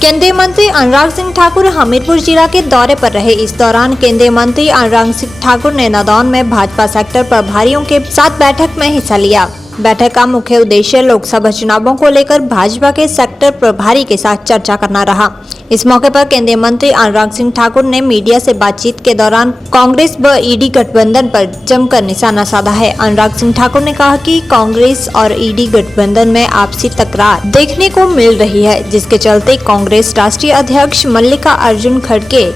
केंद्रीय मंत्री अनुराग सिंह ठाकुर हमीरपुर जिला के दौरे पर रहे। इस दौरान केंद्रीय मंत्री अनुराग सिंह ठाकुर ने नादौन में भाजपा सेक्टर प्रभारियों के साथ बैठक में हिस्सा लिया। बैठक का मुख्य उद्देश्य लोकसभा चुनावों को लेकर भाजपा के सेक्टर प्रभारी के साथ चर्चा करना रहा। इस मौके पर केंद्रीय मंत्री अनुराग सिंह ठाकुर ने मीडिया से बातचीत के दौरान कांग्रेस व ईडी गठबंधन पर जमकर निशाना साधा है। अनुराग सिंह ठाकुर ने कहा कि कांग्रेस और ईडी गठबंधन में आपसी तकरार देखने को मिल रही है, जिसके चलते कांग्रेस राष्ट्रीय अध्यक्ष मल्लिका अर्जुन खड़गे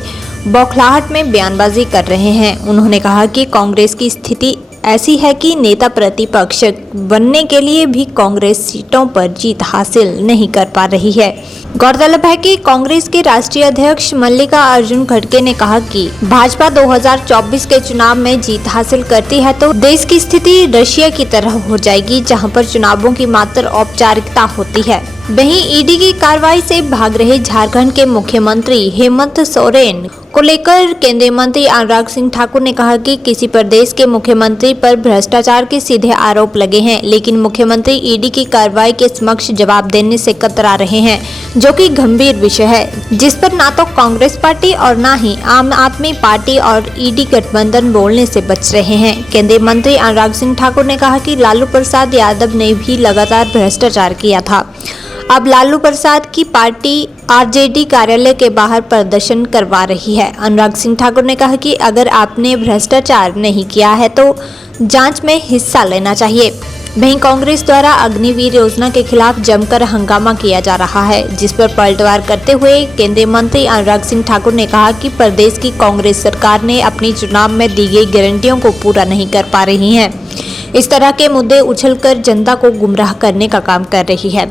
बौखलाहट में बयानबाजी कर रहे हैं। उन्होंने कहा कि कांग्रेस की स्थिति ऐसी है कि नेता प्रतिपक्ष बनने के लिए भी कांग्रेस सीटों पर जीत हासिल नहीं कर पा रही है। गौरतलब है कि कांग्रेस के राष्ट्रीय अध्यक्ष मल्लिका अर्जुन खड़गे ने कहा कि भाजपा 2024 के चुनाव में जीत हासिल करती है तो देश की स्थिति रशिया की तरह हो जाएगी, जहां पर चुनावों की मात्र औपचारिकता होती है। वहीं ईडी की कार्रवाई से भाग रहे झारखंड के मुख्यमंत्री हेमंत सोरेन को लेकर केंद्रीय मंत्री अनुराग सिंह ठाकुर ने कहा कि किसी प्रदेश के मुख्यमंत्री पर भ्रष्टाचार के सीधे आरोप लगे हैं, लेकिन मुख्यमंत्री ईडी की कार्रवाई के समक्ष जवाब देने से कतरा रहे हैं, जो कि गंभीर विषय है, जिस पर ना तो कांग्रेस पार्टी और ना ही आम आदमी पार्टी और ईडी गठबंधन बोलने से बच रहे हैं। केंद्रीय मंत्री अनुराग सिंह ठाकुर ने कहा कि लालू प्रसाद यादव ने भी लगातार भ्रष्टाचार किया था। अब लालू प्रसाद की पार्टी आरजेडी कार्यालय के बाहर प्रदर्शन करवा रही है। अनुराग सिंह ठाकुर ने कहा कि अगर आपने भ्रष्टाचार नहीं किया है तो जांच में हिस्सा लेना चाहिए। वहीं कांग्रेस द्वारा अग्निवीर योजना के खिलाफ जमकर हंगामा किया जा रहा है, जिस पर पलटवार करते हुए केंद्रीय मंत्री अनुराग सिंह ठाकुर ने कहा कि प्रदेश की कांग्रेस सरकार ने अपनी चुनाव में दी गई गारंटियों को पूरा नहीं कर पा रही है। इस तरह के मुद्दे उछलकर जनता को गुमराह करने का काम कर रही है।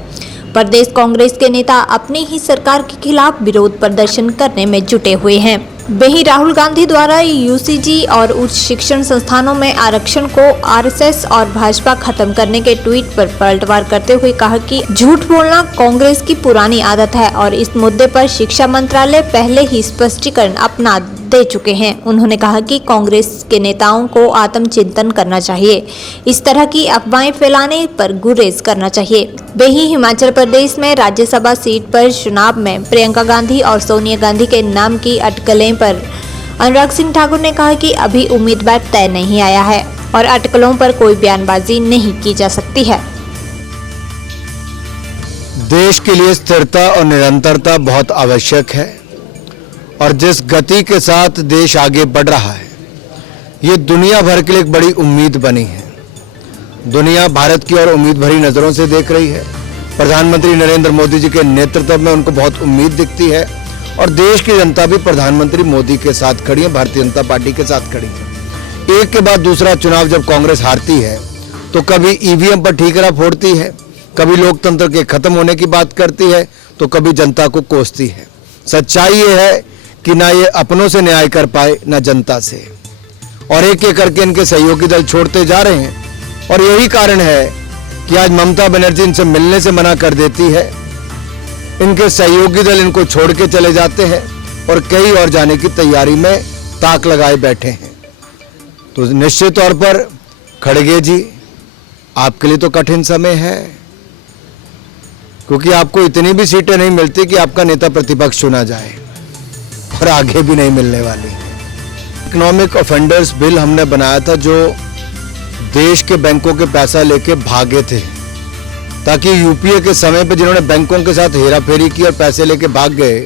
प्रदेश कांग्रेस के नेता अपनी ही सरकार के खिलाफ विरोध प्रदर्शन करने में जुटे हुए हैं। वहीं राहुल गांधी द्वारा यूजीसी और उच्च शिक्षण संस्थानों में आरक्षण को आरएसएस और भाजपा खत्म करने के ट्वीट पर पलटवार करते हुए कहा कि झूठ बोलना कांग्रेस की पुरानी आदत है और इस मुद्दे पर शिक्षा मंत्रालय पहले ही स्पष्टीकरण अपना दे चुके हैं। उन्होंने कहा कि कांग्रेस के नेताओं को आत्मचिंतन करना चाहिए, इस तरह की अफवाहें फैलाने पर गुरेज करना चाहिए। वहीं हिमाचल प्रदेश में राज्यसभा सीट पर चुनाव में प्रियंका गांधी और सोनिया गांधी के नाम की अटकलें पर अनुराग सिंह ठाकुर ने कहा कि अभी उम्मीदवार तय नहीं आया है और अटकलों पर कोई बयानबाजी नहीं की जा सकती है। देश के लिए स्थिरता और निरंतरता बहुत आवश्यक है और जिस गति के साथ देश आगे बढ़ रहा है, ये दुनिया भर के लिए एक बड़ी उम्मीद बनी है। दुनिया भारत की ओर उम्मीद भरी नजरों से देख रही है। प्रधानमंत्री नरेंद्र मोदी जी के नेतृत्व में उनको बहुत उम्मीद दिखती है और देश की जनता भी प्रधानमंत्री मोदी के साथ खड़ी है, भारतीय जनता पार्टी के साथ खड़ी है। एक के बाद दूसरा चुनाव जब कांग्रेस हारती है तो कभी ईवीएम पर ठीकरा फोड़ती है, कभी लोकतंत्र के खत्म होने की बात करती है, तो कभी जनता को कोसती है। सच्चाई ये है कि ना ये अपनों से न्याय कर पाए ना जनता से, और एक एक करके इनके सहयोगी दल छोड़ते जा रहे हैं। और यही कारण है कि आज ममता बनर्जी इनसे मिलने से मना कर देती है, इनके सहयोगी दल इनको छोड़ के चले जाते हैं और कई और जाने की तैयारी में ताक लगाए बैठे हैं। तो निश्चित तौर पर खड़गे जी, आपके लिए तो कठिन समय है, क्योंकि आपको इतनी भी सीटें नहीं मिलती कि आपका नेता प्रतिपक्ष चुना जाए और आगे भी नहीं मिलने वाली। इकोनॉमिक ऑफेंडर्स बिल हमने बनाया था, जो देश के बैंकों के पैसा लेके भागे थे, ताकि यूपीए के समय पे जिन्होंने बैंकों के साथ हेराफेरी की और पैसे लेके भाग गए,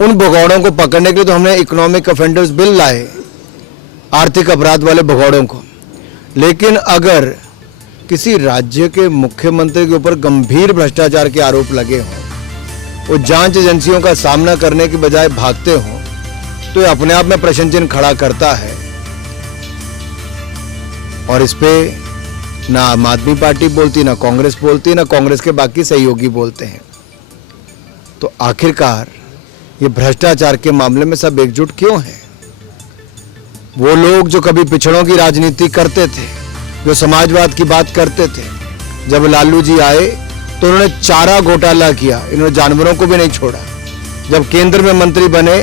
उन भगौड़ों को पकड़ने के लिए तो हमने इकोनॉमिक ऑफेंडर्स बिल लाए, आर्थिक अपराध वाले भगौड़ों को। लेकिन अगर किसी राज्य के मुख्यमंत्री के ऊपर गंभीर भ्रष्टाचार के आरोप लगे हों, वो जांच एजेंसियों का सामना करने की बजाय भागते हों, तो ये अपने आप में प्रश्न चिन्ह खड़ा करता है। और इस पे ना आम आदमी पार्टी बोलती, ना कांग्रेस बोलती, ना कांग्रेस के बाकी सहयोगी बोलते हैं। तो आखिरकार ये भ्रष्टाचार के मामले में सब एकजुट क्यों हैं? वो लोग जो कभी पिछड़ों की राजनीति करते थे, जो समाजवाद की बात करते थे, जब लालू जी आए तो उन्होंने चारा घोटाला किया, इन्होंने जानवरों को भी नहीं छोड़ा। जब केंद्र में मंत्री बने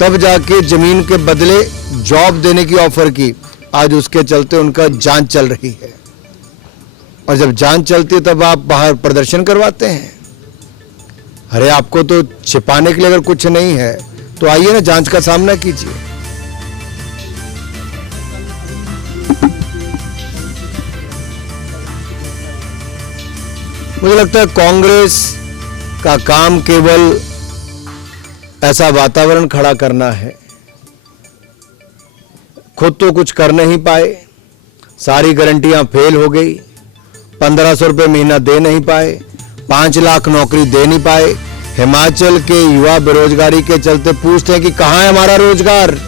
तब जाके जमीन के बदले जॉब देने की ऑफर की, आज उसके चलते उनका जांच चल रही है। और जब जांच चलती है तब आप बाहर प्रदर्शन करवाते हैं। अरे आपको तो छिपाने के लिए अगर कुछ नहीं है तो आइए ना, जांच का सामना कीजिए। मुझे लगता है कांग्रेस का काम केवल ऐसा वातावरण खड़ा करना है, खुद तो कुछ कर नहीं पाए, सारी गारंटियां फेल हो गई, 1500 रुपये महीना दे नहीं पाए, 5 लाख नौकरी दे नहीं पाए। हिमाचल के युवा बेरोजगारी के चलते पूछते हैं कि कहां है हमारा रोजगार,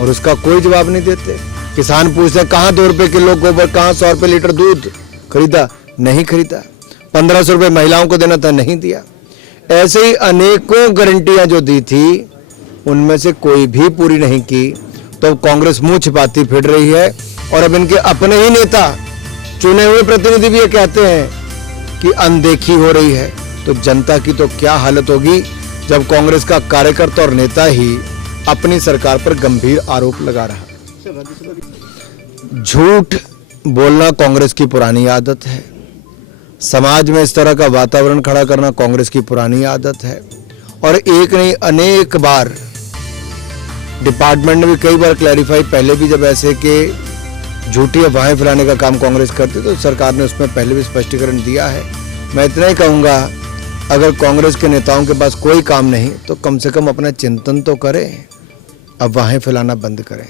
और उसका कोई जवाब नहीं देते। किसान पूछते हैं कहां 2 रुपए किलो गोबर, कहां 100 रुपए लीटर दूध खरीदा, नहीं खरीदा। 1500 रुपये महिलाओं को देना था, नहीं दिया। ऐसे ही अनेकों गारंटियां जो दी थी उनमें से कोई भी पूरी नहीं की, तो कांग्रेस मुंह छिपाती फिर रही है। और अब इनके अपने ही नेता, चुने हुए प्रतिनिधि भी ये कहते हैं कि अनदेखी हो रही है, तो जनता की तो क्या हालत होगी जब कांग्रेस का कार्यकर्ता और नेता ही अपनी सरकार पर गंभीर आरोप लगा रहा है। झूठ बोलना कांग्रेस की पुरानी आदत है, समाज में इस तरह का वातावरण खड़ा करना कांग्रेस की पुरानी आदत है। और एक नहीं अनेक बार डिपार्टमेंट ने भी कई बार क्लैरिफाई, पहले भी जब ऐसे के झूठी अफवाहें फैलाने का काम कांग्रेस करती तो सरकार ने उसमें पहले भी स्पष्टीकरण दिया है। मैं इतना ही कहूँगा, अगर कांग्रेस के नेताओं के पास कोई काम नहीं तो कम से कम अपना चिंतन तो करें, अफवाहें फैलाना बंद करें।